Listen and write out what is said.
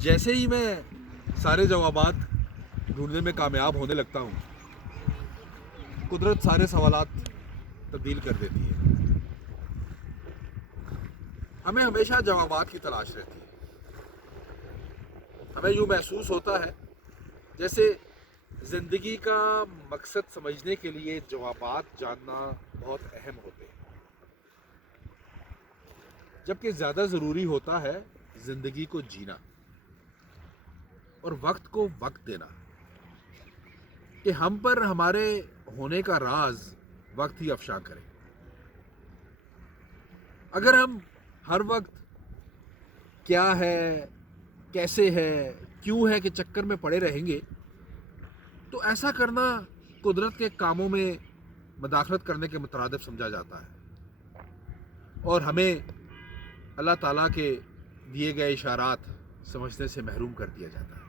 جیسے ہی میں سارے جوابات ڈھونڈنے میں کامیاب ہونے لگتا ہوں، قدرت سارے سوالات تبدیل کر دیتی ہے۔ ہمیں ہمیشہ جوابات کی تلاش رہتی ہے۔ ہمیں یوں محسوس ہوتا ہے جیسے زندگی کا مقصد سمجھنے کے لیے جوابات جاننا بہت اہم ہوتے ہیں، جبکہ زیادہ ضروری ہوتا ہے زندگی کو جینا اور وقت کو وقت دینا، کہ ہم پر ہمارے ہونے کا راز وقت ہی افشاں کرے۔ اگر ہم ہر وقت کیا ہے، کیسے ہے، کیوں ہے کہ چکر میں پڑے رہیں گے تو ایسا کرنا قدرت کے کاموں میں مداخلت کرنے کے مترادف سمجھا جاتا ہے، اور ہمیں اللہ تعالیٰ کے دیے گئے اشارات سمجھنے سے محروم کر دیا جاتا ہے۔